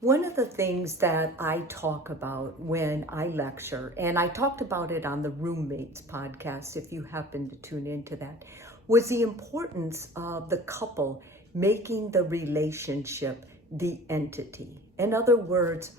One of the things that I talk about when I lecture, and I talked about it on the Roommates podcast, if you happen to tune into that, was the importance of the couple making the relationship the entity. In other words,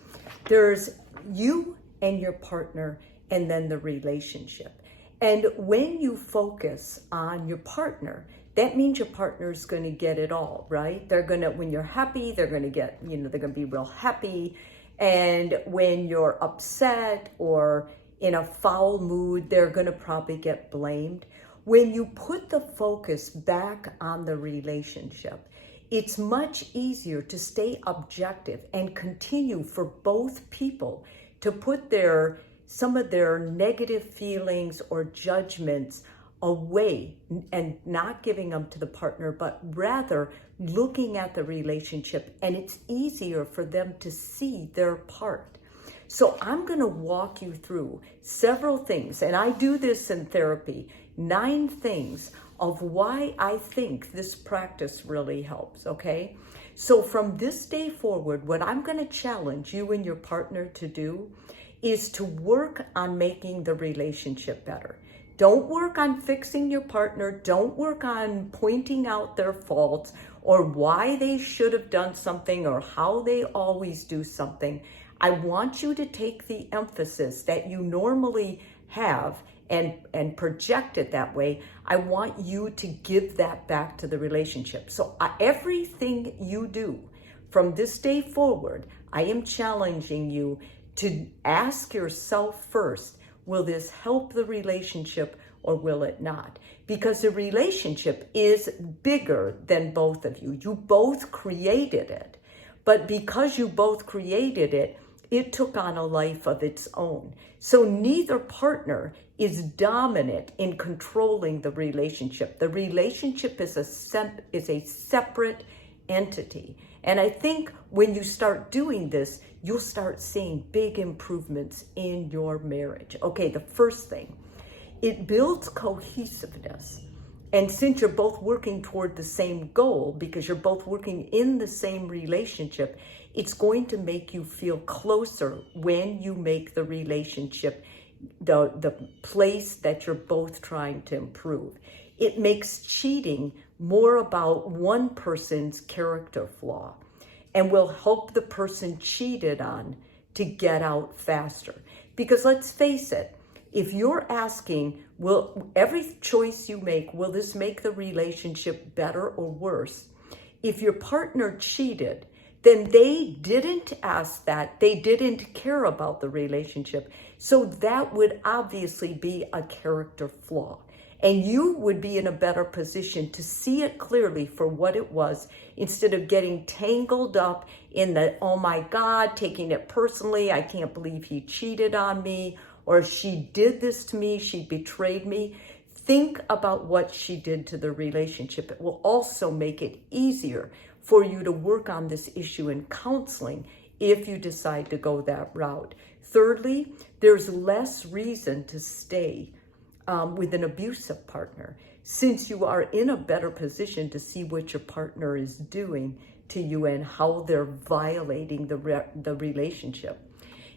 there's you and your partner, and then the relationship. And when you focus on your partner, that means your partner's going to get it all, right? They're going to, when you're happy, they're going to get, they're going to be real happy. And when you're upset or in a foul mood, they're going to probably get blamed. When you put the focus back on the relationship, it's much easier to stay objective and continue for both people to put some of their negative feelings or judgments away and not giving them to the partner, but rather looking at the relationship, and it's easier for them to see their part. So I'm going to walk you through several things, and I do this in therapy, 9 things of why I think this practice really helps, okay? So from this day forward, what I'm going to challenge you and your partner to do is to work on making the relationship better. Don't work on fixing your partner. Don't work on pointing out their faults or why they should have done something or how they always do something. I want you to take the emphasis that you normally have and project it that way. I want you to give that back to the relationship. So everything you do from this day forward, I am challenging you to ask yourself first, will this help the relationship or will it not? Because the relationship is bigger than both of you. You both created it. But because you both created it, it took on a life of its own. So neither partner is dominant in controlling the relationship. The relationship is a separate entity. And I think when you start doing this, you'll start seeing big improvements in your marriage. Okay, the first thing, it builds cohesiveness. And since you're both working toward the same goal, because you're both working in the same relationship, it's going to make you feel closer when you make the relationship the place that you're both trying to improve. It makes cheating more about one person's character flaw and will help the person cheated on to get out faster. Because let's face it, if you're asking, will every choice you make, will this make the relationship better or worse? If your partner cheated, then they didn't ask that. They didn't care about the relationship. So that would obviously be a character flaw. And you would be in a better position to see it clearly for what it was instead of getting tangled up in the, oh my God, taking it personally. I can't believe he cheated on me, or she did this to me, she betrayed me. Think about what she did to the relationship. It will also make it easier for you to work on this issue in counseling if you decide to go that route. Thirdly, there's less reason to stay with an abusive partner, since you are in a better position to see what your partner is doing to you and how they're violating the relationship.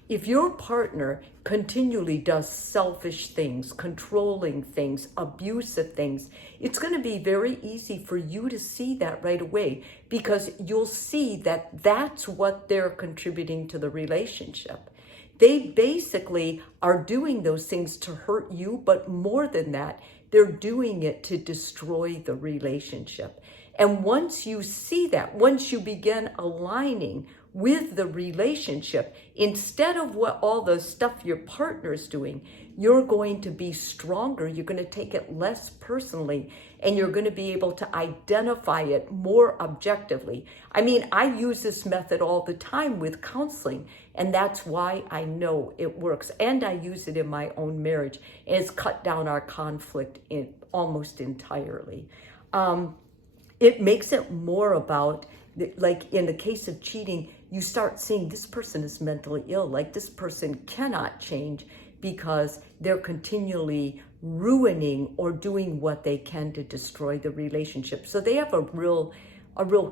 If your partner continually does selfish things, controlling things, abusive things, it's going to be very easy for you to see that right away, because you'll see that that's what they're contributing to the relationship. They basically are doing those things to hurt you, but more than that, they're doing it to destroy the relationship. And once you see that, once you begin aligning with the relationship, instead of what all the stuff your partner's doing, you're going to be stronger. You're going to take it less personally, and you're going to be able to identify it more objectively. I mean, I use this method all the time with counseling, and that's why I know it works. And I use it in my own marriage, and it's cut down our conflict almost entirely. It makes it more about, like in the case of cheating, you start seeing this person is mentally ill, like this person cannot change because they're continually ruining or doing what they can to destroy the relationship. So they have a real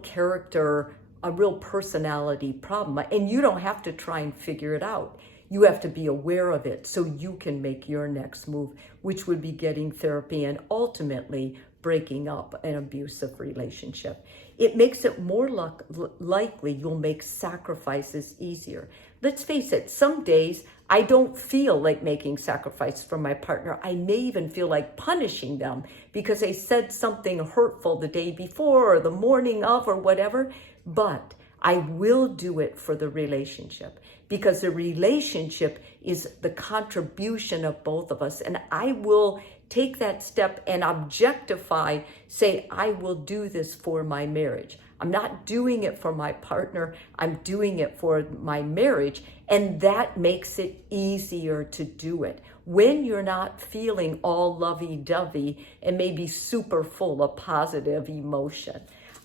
character a real personality problem. And you don't have to try and figure it out. You have to be aware of it so you can make your next move, which would be getting therapy and ultimately breaking up an abusive relationship. It makes it more likely you'll make sacrifices easier. Let's face it, some days I don't feel like making sacrifices for my partner. I may even feel like punishing them because they said something hurtful the day before or the morning of or whatever, but I will do it for the relationship because the relationship is the contribution of both of us. And I will take that step and objectify, say, I will do this for my marriage. I'm not doing it for my partner. I'm doing it for my marriage. And that makes it easier to do it when you're not feeling all lovey-dovey and maybe super full of positive emotion.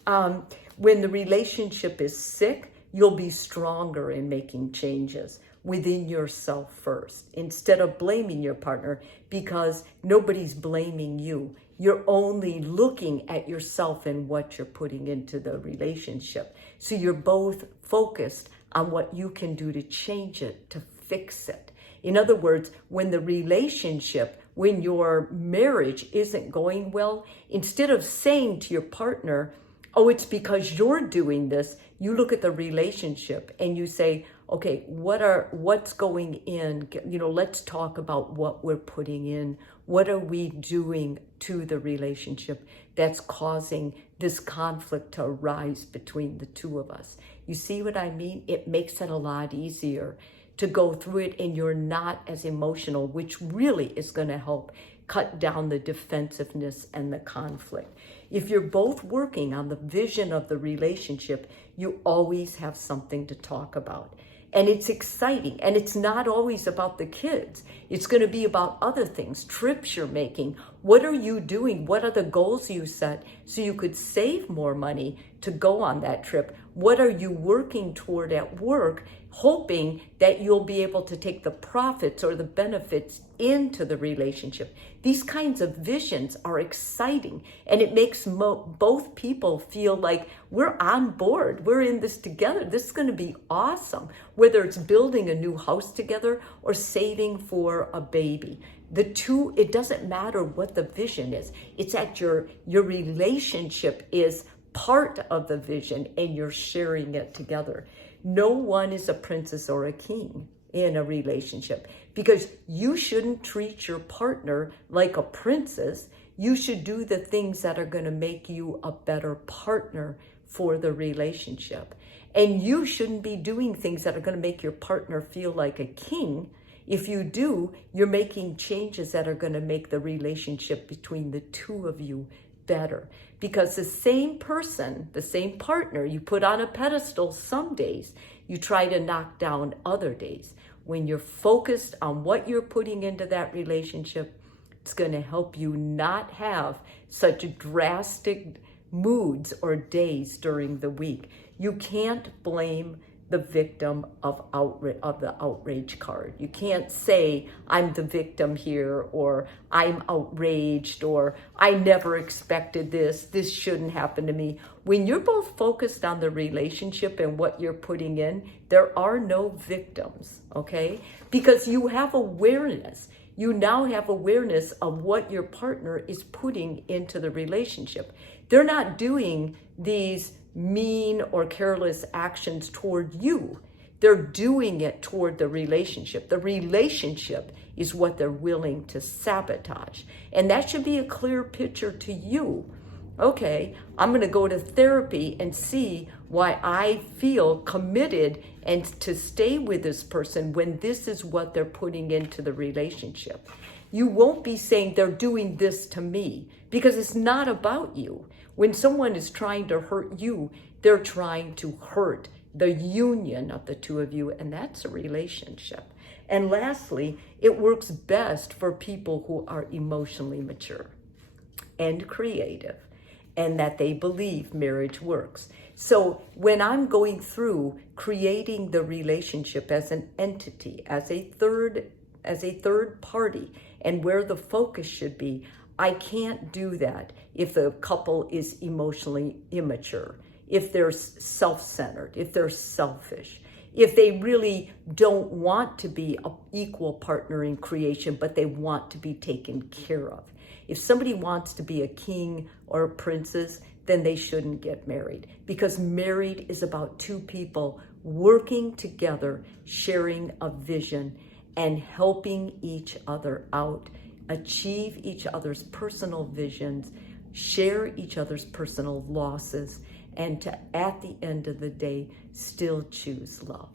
When the relationship is sick, you'll be stronger in making changes within yourself first, instead of blaming your partner, because nobody's blaming you. You're only looking at yourself and what you're putting into the relationship. So you're both focused on what you can do to change it, to fix it. In other words, when the relationship, when your marriage isn't going well, instead of saying to your partner, oh, it's because you're doing this, you look at the relationship and you say, okay, what's going in? Let's talk about what we're putting in. What are we doing to the relationship that's causing this conflict to arise between the two of us? You see what I mean? It makes it a lot easier to go through it, and you're not as emotional, which really is going to help cut down the defensiveness and the conflict. If you're both working on the vision of the relationship, you always have something to talk about. And it's exciting. And it's not always about the kids. It's going to be about other things, trips you're making. What are you doing? What are the goals you set so you could save more money to go on that trip? What are you working toward at work, hoping that you'll be able to take the profits or the benefits into the relationship? These kinds of visions are exciting, and it makes both people feel like we're on board. We're in this together. This is going to be awesome, whether it's building a new house together or saving for a baby. The two, it doesn't matter what the vision is. It's that your relationship is part of the vision and you're sharing it together. No one is a princess or a king in a relationship, because you shouldn't treat your partner like a princess. You should do the things that are going to make you a better partner for the relationship. And you shouldn't be doing things that are going to make your partner feel like a king. If you do, you're making changes that are going to make the relationship between the two of you better. Because the same person, the same partner you put on a pedestal some days, you try to knock down other days. When you're focused on what you're putting into that relationship, it's going to help you not have such drastic moods or days during the week. You can't blame the victim of the outrage card. You can't say, I'm the victim here, or I'm outraged, or I never expected this shouldn't happen to me. When you're both focused on the relationship and what you're putting in, there are no victims, okay? Because you have awareness. You now have awareness of what your partner is putting into the relationship. They're not doing these mean or careless actions toward you. They're doing it toward the relationship. The relationship is what they're willing to sabotage. And that should be a clear picture to you. Okay, I'm going to go to therapy and see why I feel committed and to stay with this person when this is what they're putting into the relationship. You won't be saying they're doing this to me, because it's not about you. When someone is trying to hurt you, they're trying to hurt the union of the two of you, and that's a relationship. And lastly, it works best for people who are emotionally mature and creative, and that they believe marriage works. So when I'm going through creating the relationship as an entity, as a third party, and where the focus should be, I can't do that if the couple is emotionally immature. if they're self-centered, if they're selfish, if they really don't want to be an equal partner in creation, but they want to be taken care of. If somebody wants to be a king or a princess, then they shouldn't get married, because married is about two people working together, sharing a vision and helping each other out, achieve each other's personal visions, share each other's personal losses, and to, at the end of the day, still choose love.